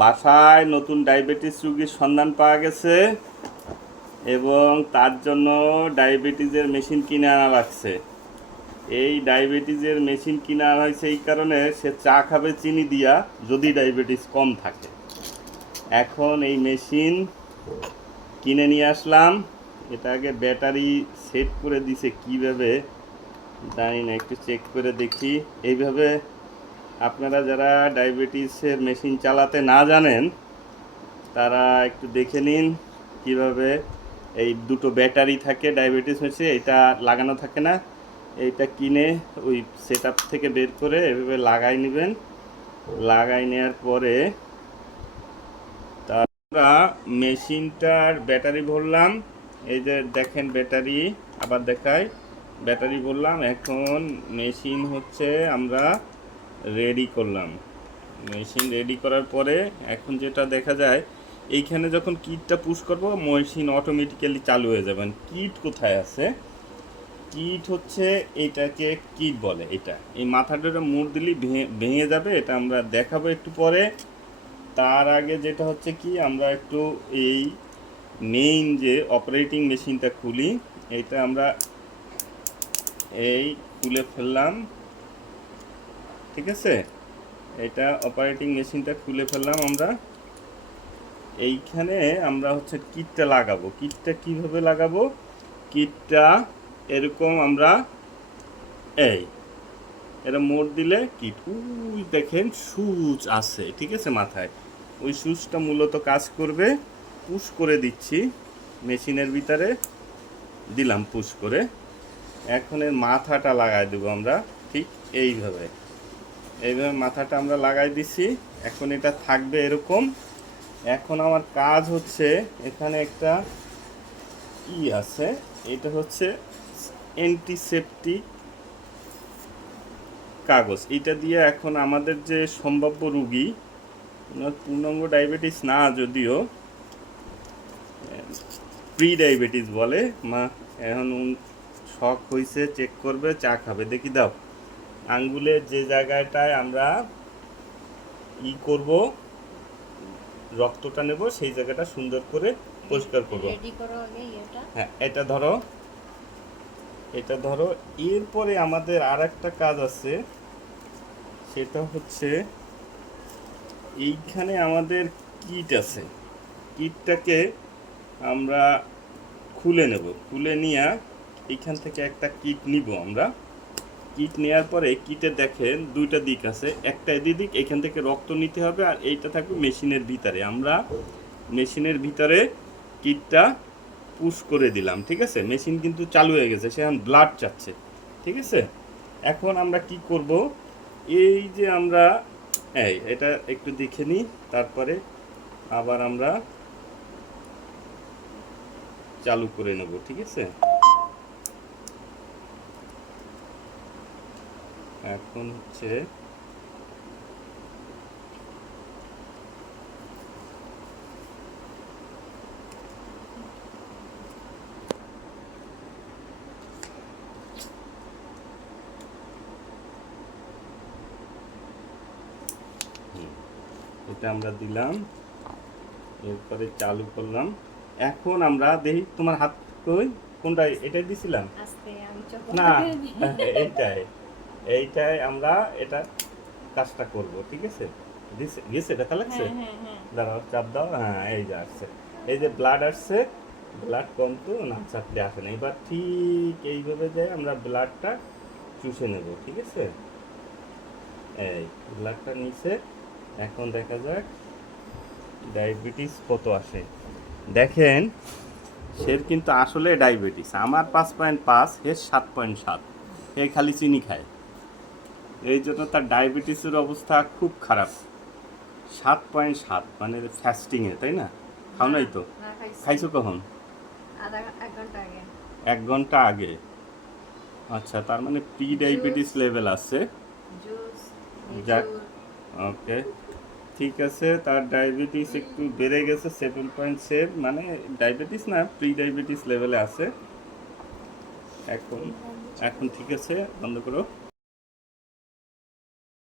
বাসায় নতুন ডায়াবেটিস রোগীর সন্ধান পাওয়া গেছে এবং তার জন্য ডায়াবেটিসের মেশিন কিনে আনা লাগছে। এই ডায়াবেটিসের মেশিন কিনে আনা হয়েছে এই কারণে সে চা খাবে চিনি দিয়া যদি ডায়াবেটিস কম থাকে। এখন এই মেশিন কিনে নিয়ে আসলাম। এটা আগে ব্যাটারি সেট করে দিছে কীভাবে জানি না, একটু চেক করে দেখি। এইভাবে আপনারা যারা ডায়াবেটিসের মেশিন চালাতে না জানেন তারা একটু দেখে নিন কিভাবে। এই দুটো ব্যাটারি থাকে ডায়াবেটিস মেশিনে, এটা লাগানো থাকে না, এইটা কিনে ওই সেট আপ থেকে বের করে এভাবে লাগাই নেবেন। লাগাই নেওয়ার পরে তারপর মেশিনটার ব্যাটারি ভরলাম। এই যে দেখেন ব্যাটারি, আবার দেখাই, ব্যাটারি ভরলাম। এখন মেশিন হচ্ছে আমরা রেডি করলাম। মেশিন রেডি করার পরে এখন যেটা দেখা যায়, এইখানে যখন কিটটা পুশ করব মেশিন অটোমেটিক্যালি চালু হয়ে যাবেন। কিট কোথায় আছে? কিট হচ্ছে এটাকে কিট বলে। এটা এই মাথাটা মুড় দিলেই ভেঙে যাবে, এটা আমরা দেখাবো একটু পরে। তার আগে যেটা হচ্ছে কি, আমরা একটু এই মেইন যে অপারেটিং মেশিনটা খুলি। এইটা আমরা এই খুলে ফেললাম, ঠিক আছে? এটা অপারেটিং মেশিনটা খুলে ফেললাম আমরা। এইখানে আমরা হচ্ছে কিটটা লাগাবো। কিটটা কিভাবে লাগাবো? কিটটা এরকম আমরা এরা মোড় দিলে কিট, ওই দেখেন সুচ আছে, ঠিক আছে মাথায়। ওই সুচটা মূলত কাজ করবে। পুশ করে দিচ্ছি মেশিনের ভিতরে, দিলাম পুশ করে। এখন এর মাথাটা লাগাই দেবো আমরা, ঠিক এইভাবে। এইভাবে মাথাটা আমরা লাগাই দিছি। এখন এটা থাকবে এরকম। এখন আমার কাজ হচ্ছে, এখানে একটা আছে, এটা হচ্ছে অ্যান্টিসেপটিক কাগজ। এটা দিয়ে এখন আমাদের যে সম্ভাব্য রুগী, পূর্ণাঙ্গ ডায়াবেটিস না যদিও, প্রি ডায়াবেটিস বলে, মা এখন শখ হয়েছে, চেক করবে, চা খাবে, দেখি দাও। আঙ্গুলের যে জায়গাটায় আমরা করব, রক্তটা নেব, সেই জায়গাটা সুন্দর করে পরিষ্কার করবো। হ্যাঁ, এটা ধরো, এটা ধরো। এরপরে আমাদের আর একটা কাজ আছে, সেটা হচ্ছে এইখানে আমাদের কিট আছে। কিটটাকে আমরা খুলে নেব। খুলে নিয়ে এইখান থেকে একটা কিট নিব আমরা। কিট নেওয়ার পরে কিটে দেখেন দুইটা দিক আছে, একটা এদিক, এখান থেকে রক্ত নিতে হবে, আর এইটা থাকবে মেশিনের ভিতরে। আমরা মেশিনের ভিতরে কিটটা পুশ করে দিলাম, ঠিক আছে? মেশিন কিন্তু চালু হয়ে গেছে, সে এখন ব্লাড চাচ্ছে, ঠিক আছে? এখন আমরা কি করব, এই যে আমরা এটা একটু দেখে নিই, তারপরে আবার আমরা চালু করে নেব, ঠিক আছে? এখন হচ্ছে এটা আমরা দিলাম, এরপরে চালু করলাম। এখন আমরা দেখি তোমার হাত কই, কোনটা? এটাই দিছিলাম না, এইটাই এইটাই আমরা এটা কাজটা করব, ঠিক আছে? গেছে, দেখা লাগছে? দাঁড়াও, চাপ দাও। হ্যাঁ, এই যে আসছে, এই যে ব্লাড আসছে। ব্লাড কম তো না, চাপতে আসে না। এবার ঠিক এইভাবে যায় আমরা ব্লাডটা চুষে নেব, ঠিক আছে? এই ব্লাডটা নিচে। এখন দেখা যাক ডায়াবেটিস কত আসে। দেখেন, সে কিন্তু আসলে ডায়াবেটিস। আমার 5.5, এর 7.7। এ খালি চিনি খায়, এই জন্য তার ডায়াবেটিসের অবস্থা খুব খারাপ। 7.7 মানে ফাস্টিংয়ে, তাই না? খাও নাই তো? খাইছো কখন? 1 ঘন্টা আগে। আচ্ছা, তার মানে প্রি ডায়াবেটিস লেভেল আছে। যাক, ওকে, ঠিক আছে। তার ডায়াবেটিস একটু বেড়ে গেছে, 7.7, মানে ডায়াবেটিস না, প্রি ডায়াবেটিস লেভেলে আছে এখন। এখন ঠিক আছে, বন্ধ করো।